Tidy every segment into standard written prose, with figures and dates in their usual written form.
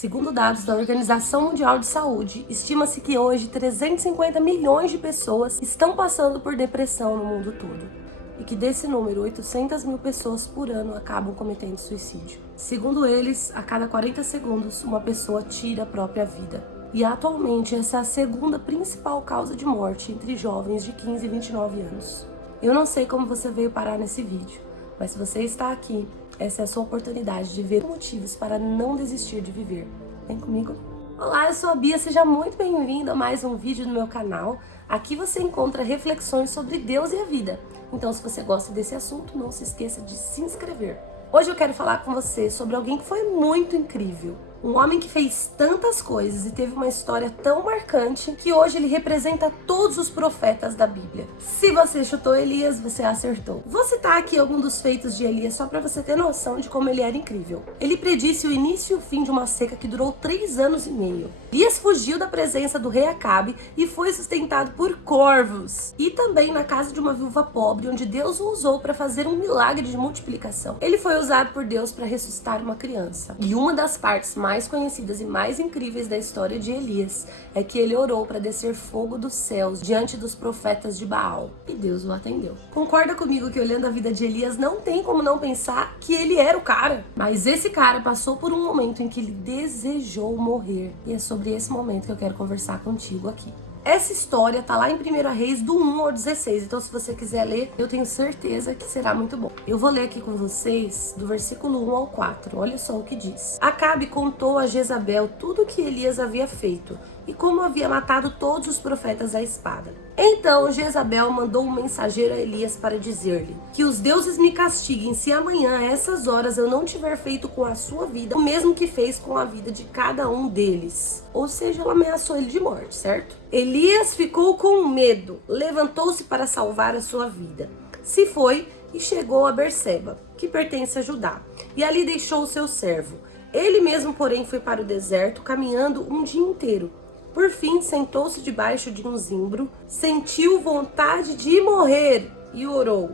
Segundo dados da Organização Mundial de Saúde, estima-se que hoje 350 milhões de pessoas estão passando por depressão no mundo todo. E que desse número, 800 mil pessoas por ano acabam cometendo suicídio. Segundo eles, a cada 40 segundos, uma pessoa tira a própria vida. E atualmente, essa é a segunda principal causa de morte entre jovens de 15 e 29 anos. Eu não sei como você veio parar nesse vídeo, mas se você está aqui, essa é a sua oportunidade de ver motivos para não desistir de viver. Vem comigo? Olá, eu sou a Bia, seja muito bem-vindo a mais um vídeo no meu canal. Aqui você encontra reflexões sobre Deus e a vida. Então, se você gosta desse assunto, não se esqueça de se inscrever. Hoje eu quero falar com você sobre alguém que foi muito incrível. Um homem que fez tantas coisas e teve uma história tão marcante que hoje ele representa todos os profetas da Bíblia. Se você chutou Elias, você acertou. Vou citar aqui alguns dos feitos de Elias só para você ter noção de como ele era incrível. Ele predisse o início e o fim de uma seca que durou 3 anos e meio. Elias fugiu da presença do rei Acabe e foi sustentado por corvos. E também na casa de uma viúva pobre, onde Deus o usou para fazer um milagre de multiplicação. Ele foi usado por Deus para ressuscitar uma criança. E uma das partes mais conhecidas e mais incríveis da história de Elias é que ele orou para descer fogo dos céus diante dos profetas de Baal. E Deus o atendeu. Concorda comigo que olhando a vida de Elias não tem como não pensar que ele era o cara? Mas esse cara passou por um momento em que ele desejou morrer. E é sobre esse momento que eu quero conversar contigo aqui. Essa história tá lá em 1 Reis do 1 ao 16, então se você quiser ler, eu tenho certeza que será muito bom. Eu vou ler aqui com vocês do versículo 1 ao 4, olha só o que diz. Acabe contou a Jezabel tudo o que Elias havia feito e como havia matado todos os profetas à espada. Então Jezabel mandou um mensageiro a Elias para dizer-lhe: que os deuses me castiguem se amanhã a essas horas eu não tiver feito com a sua vida o mesmo que fez com a vida de cada um deles. Ou seja, ela ameaçou ele de morte, certo? Elias ficou com medo, levantou-se para salvar a sua vida. Se foi e chegou a Berseba, que pertence a Judá, e ali deixou o seu servo. Ele mesmo, porém, foi para o deserto, caminhando um dia inteiro. Por fim, sentou-se debaixo de um zimbro, sentiu vontade de morrer e orou: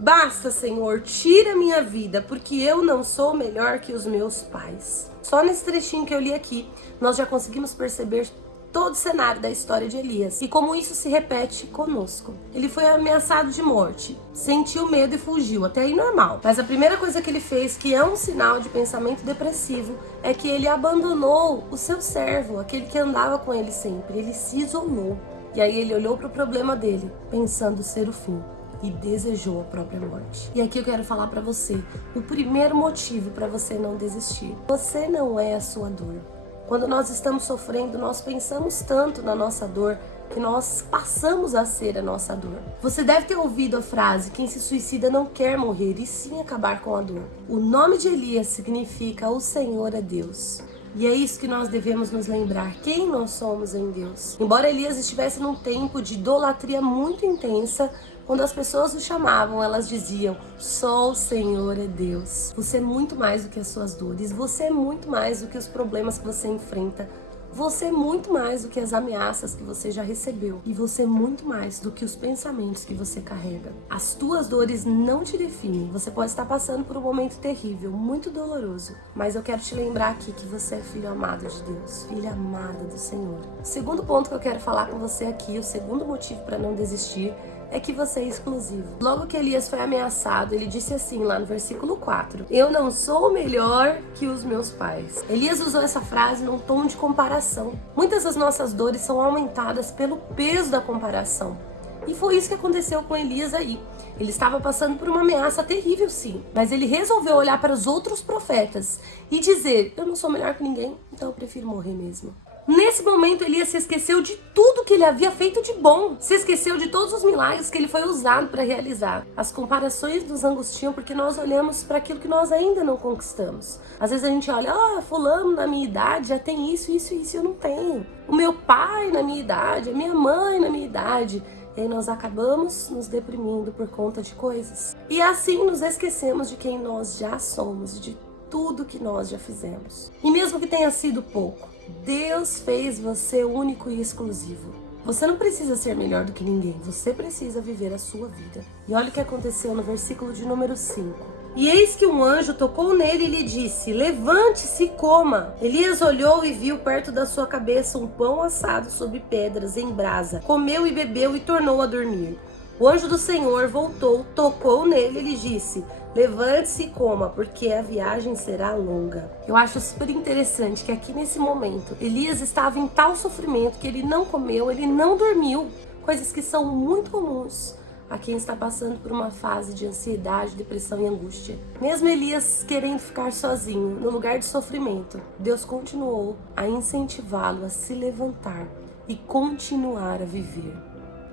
basta, Senhor, tira minha vida, porque eu não sou melhor que os meus pais. Só nesse trechinho que eu li aqui, nós já conseguimos perceber todo o cenário da história de Elias e como isso se repete conosco. Ele foi ameaçado de morte, sentiu medo e fugiu, até aí normal. Mas a primeira coisa que ele fez, que é um sinal de pensamento depressivo, é que ele abandonou o seu servo, aquele que andava com ele sempre. Ele se isolou. E aí ele olhou para o problema dele, pensando ser o fim, e desejou a própria morte. E aqui eu quero falar para você o primeiro motivo para você não desistir. Você não é a sua dor. Quando nós estamos sofrendo, nós pensamos tanto na nossa dor que nós passamos a ser a nossa dor. Você deve ter ouvido a frase: quem se suicida não quer morrer, e sim acabar com a dor. O nome de Elias significa o Senhor é Deus. E é isso que nós devemos nos lembrar, quem nós somos em Deus. Embora Elias estivesse num tempo de idolatria muito intensa, quando as pessoas o chamavam, elas diziam: só o Senhor é Deus. Você é muito mais do que as suas dores, você é muito mais do que os problemas que você enfrenta, você é muito mais do que as ameaças que você já recebeu, e você é muito mais do que os pensamentos que você carrega. As tuas dores não te definem. Você pode estar passando por um momento terrível, muito doloroso, mas eu quero te lembrar aqui que você é filho amado de Deus, filha amada do Senhor. O segundo ponto que eu quero falar com você aqui, o segundo motivo para não desistir, é que você é exclusivo. Logo que Elias foi ameaçado, ele disse assim lá no versículo 4: eu não sou melhor que os meus pais. Elias usou essa frase num tom de comparação. Muitas das nossas dores são aumentadas pelo peso da comparação. E foi isso que aconteceu com Elias aí. Ele estava passando por uma ameaça terrível, sim, mas ele resolveu olhar para os outros profetas e dizer: eu não sou melhor que ninguém, então eu prefiro morrer mesmo. Nesse momento, Elias se esqueceu de tudo que ele havia feito de bom. Se esqueceu de todos os milagres que ele foi usado para realizar. As comparações nos angustiam porque nós olhamos para aquilo que nós ainda não conquistamos. Às vezes a gente olha: fulano na minha idade já tem isso, isso e isso eu não tenho. O meu pai na minha idade, a minha mãe na minha idade. E aí nós acabamos nos deprimindo por conta de coisas. E assim nos esquecemos de quem nós já somos e de tudo que nós já fizemos. E mesmo que tenha sido pouco, Deus fez você único e exclusivo. Você não precisa ser melhor do que ninguém, você precisa viver a sua vida. E olha o que aconteceu no versículo de número 5. E eis que um anjo tocou nele e lhe disse: levante-se e coma. Elias olhou e viu perto da sua cabeça um pão assado sobre pedras em brasa. Comeu e bebeu e tornou a dormir. O anjo do Senhor voltou, tocou nele e lhe disse: levante-se e coma, porque a viagem será longa. Eu acho super interessante que aqui nesse momento, Elias estava em tal sofrimento que ele não comeu, ele não dormiu. Coisas que são muito comuns a quem está passando por uma fase de ansiedade, depressão e angústia. Mesmo Elias querendo ficar sozinho, no lugar de sofrimento, Deus continuou a incentivá-lo a se levantar e continuar a viver.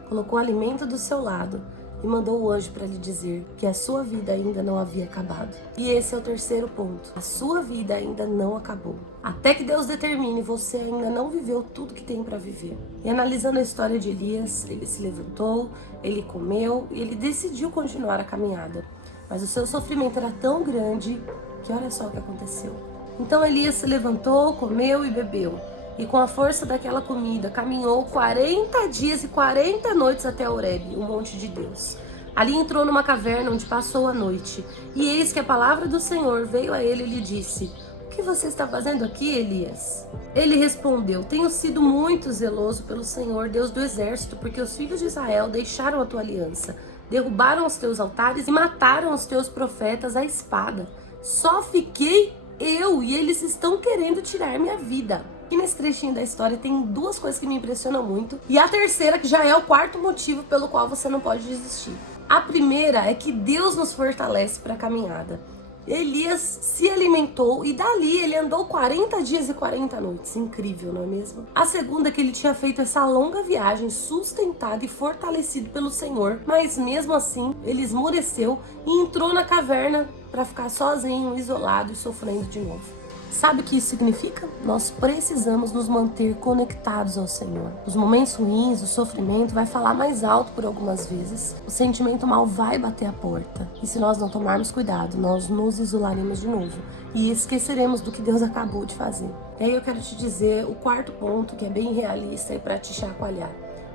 Colocou alimento do seu lado e mandou o anjo para lhe dizer que a sua vida ainda não havia acabado. E esse é o terceiro ponto. A sua vida ainda não acabou. Até que Deus determine, você ainda não viveu tudo que tem para viver. E analisando a história de Elias, ele se levantou, ele comeu e ele decidiu continuar a caminhada. Mas o seu sofrimento era tão grande que olha só o que aconteceu. Então Elias se levantou, comeu e bebeu. E com a força daquela comida, caminhou 40 dias e 40 noites até Horebe, o monte de Deus. Ali entrou numa caverna onde passou a noite. E eis que a palavra do Senhor veio a ele e lhe disse: o que você está fazendo aqui, Elias? Ele respondeu: tenho sido muito zeloso pelo Senhor, Deus do exército, porque os filhos de Israel deixaram a tua aliança, derrubaram os teus altares e mataram os teus profetas à espada. Só fiquei eu e eles estão querendo tirar minha vida. E nesse trechinho da história tem duas coisas que me impressionam muito. E a terceira, que já é o quarto motivo pelo qual você não pode desistir. A primeira é que Deus nos fortalece para a caminhada. Elias se alimentou e dali ele andou 40 dias e 40 noites. Incrível, não é mesmo? A segunda é que ele tinha feito essa longa viagem sustentado e fortalecido pelo Senhor. Mas mesmo assim, ele esmoreceu e entrou na caverna para ficar sozinho, isolado e sofrendo de novo. Sabe o que isso significa? Nós precisamos nos manter conectados ao Senhor. Os momentos ruins, o sofrimento vai falar mais alto por algumas vezes. O sentimento mal vai bater a porta. E se nós não tomarmos cuidado, nós nos isolaremos de novo. E esqueceremos do que Deus acabou de fazer. E aí eu quero te dizer o quarto ponto, que é bem realista e para te chacoalhar.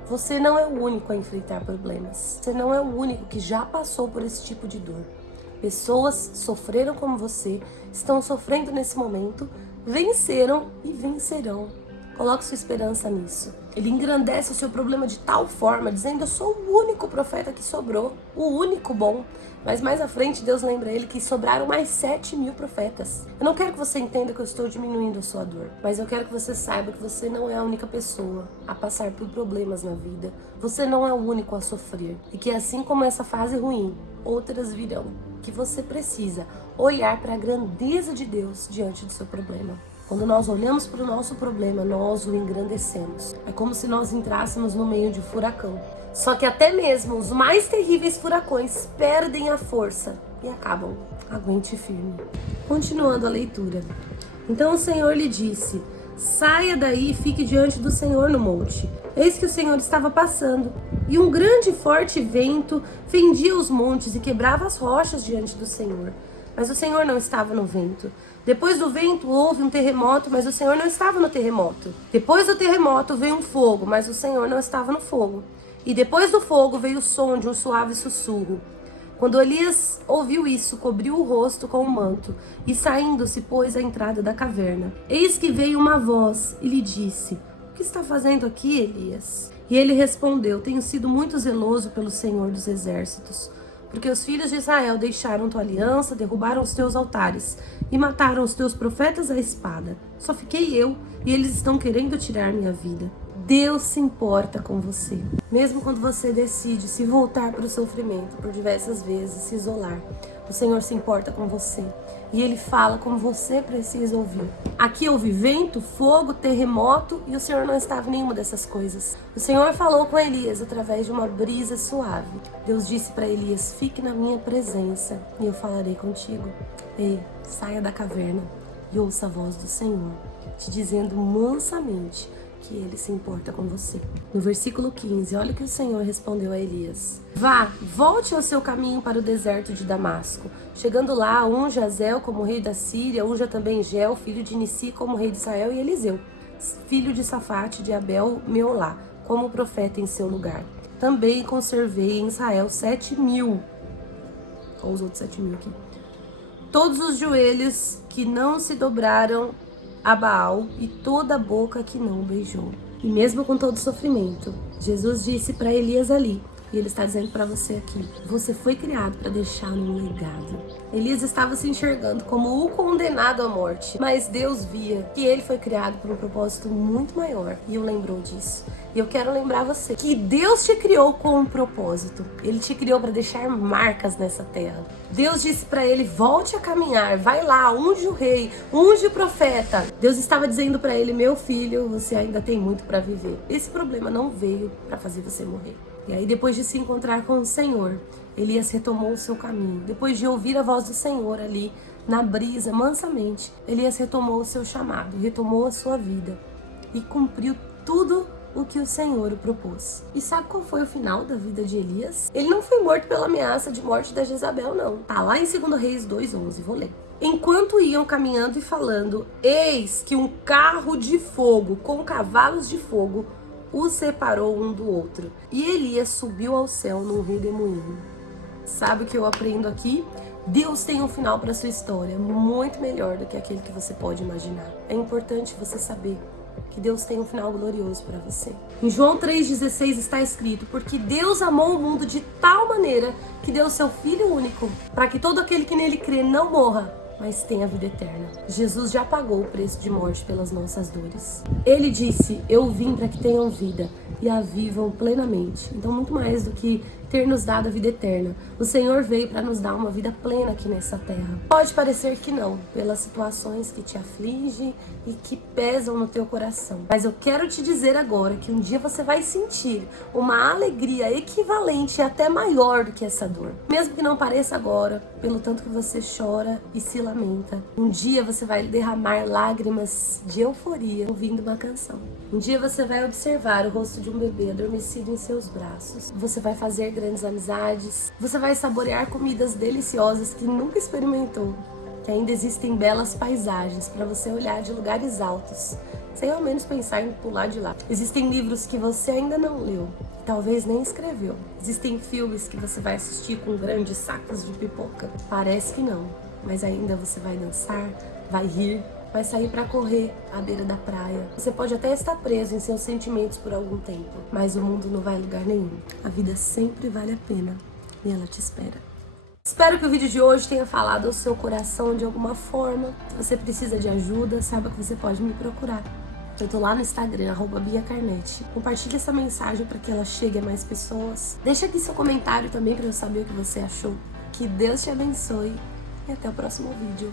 Você não é o único a enfrentar problemas. Você não é o único que já passou por esse tipo de dor. Pessoas sofreram como você, estão sofrendo nesse momento, venceram e vencerão. Coloque sua esperança nisso. Ele engrandece o seu problema de tal forma, dizendo: eu sou o único profeta que sobrou, o único bom. Mas mais à frente Deus lembra ele que sobraram mais 7.000 profetas. Eu não quero que você entenda que eu estou diminuindo a sua dor, mas eu quero que você saiba que você não é a única pessoa a passar por problemas na vida. Você não é o único a sofrer. E que assim como essa fase ruim, outras virão. Que você precisa olhar para a grandeza de Deus diante do seu problema. Quando nós olhamos para o nosso problema, nós o engrandecemos. É como se nós entrássemos no meio de um furacão. Só que até mesmo os mais terríveis furacões perdem a força e acabam. Aguente firme. Continuando a leitura. Então o Senhor lhe disse: saia daí e fique diante do Senhor no monte. Eis que o Senhor estava passando, e um grande e forte vento fendia os montes e quebrava as rochas diante do Senhor. Mas o Senhor não estava no vento. Depois do vento houve um terremoto, mas o Senhor não estava no terremoto. Depois do terremoto veio um fogo, mas o Senhor não estava no fogo. E depois do fogo veio o som de um suave sussurro. Quando Elias ouviu isso, cobriu o rosto com um manto e saindo se pôs à entrada da caverna. Eis que veio uma voz e lhe disse: o que está fazendo aqui, Elias? E ele respondeu: tenho sido muito zeloso pelo Senhor dos exércitos, porque os filhos de Israel deixaram tua aliança, derrubaram os teus altares e mataram os teus profetas à espada. Só fiquei eu e eles estão querendo tirar minha vida. Deus se importa com você. Mesmo quando você decide se voltar para o sofrimento por diversas vezes, se isolar, o Senhor se importa com você. E Ele fala como você precisa ouvir. Aqui houve vento, fogo, terremoto e o Senhor não estava em nenhuma dessas coisas. O Senhor falou com Elias através de uma brisa suave. Deus disse para Elias: fique na minha presença e eu falarei contigo. Ei, saia da caverna e ouça a voz do Senhor, te dizendo mansamente que Ele se importa com você. No versículo 15, olha o que o Senhor respondeu a Elias: vá, volte ao seu caminho para o deserto de Damasco. Chegando lá, unja Azel como rei da Síria, unja também Gel, filho de Nissi, como rei de Israel, e Eliseu, filho de Safate, de Abel, Meolá, como profeta em seu lugar. Também conservei em Israel 7.000. Olha os outros 7.000 aqui. todos os joelhos que não se dobraram a Baal e toda a boca que não o beijou. E mesmo com todo o sofrimento, Jesus disse para Elias ali, e ele está dizendo para você aqui, você foi criado para deixar um legado. Elias estava se enxergando como o condenado à morte, mas Deus via que ele foi criado por um propósito muito maior, e o lembrou disso. E eu quero lembrar você que Deus te criou com um propósito. Ele te criou para deixar marcas nessa terra. Deus disse para ele, volte a caminhar, vai lá, unge o rei, unge o profeta. Deus estava dizendo para ele, meu filho, você ainda tem muito para viver. Esse problema não veio para fazer você morrer. E aí, depois de se encontrar com o Senhor, Elias retomou o seu caminho. Depois de ouvir a voz do Senhor ali, na brisa, mansamente, Elias retomou o seu chamado, retomou a sua vida e cumpriu tudo o que o Senhor o propôs. E sabe qual foi o final da vida de Elias? Ele não foi morto pela ameaça de morte da Jezabel, não. Tá lá em 2 Reis 2:11, vou ler. Enquanto iam caminhando e falando, eis que um carro de fogo com cavalos de fogo os separou um do outro. E Elias subiu ao céu num redemoinho. Sabe o que eu aprendo aqui? Deus tem um final para sua história muito melhor do que aquele que você pode imaginar. É importante você saber que Deus tem um final glorioso para você. Em João 3,16 está escrito, porque Deus amou o mundo de tal maneira que deu seu Filho único, para que todo aquele que nele crê não morra, mas tenha vida eterna. Jesus já pagou o preço de morte pelas nossas dores. Ele disse, eu vim para que tenham vida e a vivam plenamente. Então, muito mais do que ter nos dado a vida eterna, o Senhor veio para nos dar uma vida plena aqui nessa terra. Pode parecer que não, pelas situações que te afligem e que pesam no teu coração. Mas eu quero te dizer agora que um dia você vai sentir uma alegria equivalente e até maior do que essa dor. Mesmo que não pareça agora, pelo tanto que você chora e se lamenta. Um dia você vai derramar lágrimas de euforia ouvindo uma canção. Um dia você vai observar o rosto de um bebê adormecido em seus braços. Você vai fazer grandes amizades. Você vai saborear comidas deliciosas que nunca experimentou. Que ainda existem belas paisagens para você olhar de lugares altos, sem ao menos pensar em pular de lá. Existem livros que você ainda não leu, talvez nem escreveu. Existem filmes que você vai assistir com grandes sacos de pipoca. Parece que não, mas ainda você vai dançar, vai rir, vai sair para correr à beira da praia. Você pode até estar preso em seus sentimentos por algum tempo, mas o mundo não vai a lugar nenhum. A vida sempre vale a pena e ela te espera. Espero que o vídeo de hoje tenha falado ao seu coração de alguma forma. Se você precisa de ajuda, saiba que você pode me procurar. Eu tô lá no Instagram, @BiaCarnete. Compartilhe essa mensagem para que ela chegue a mais pessoas. Deixa aqui seu comentário também para eu saber o que você achou. Que Deus te abençoe e até o próximo vídeo.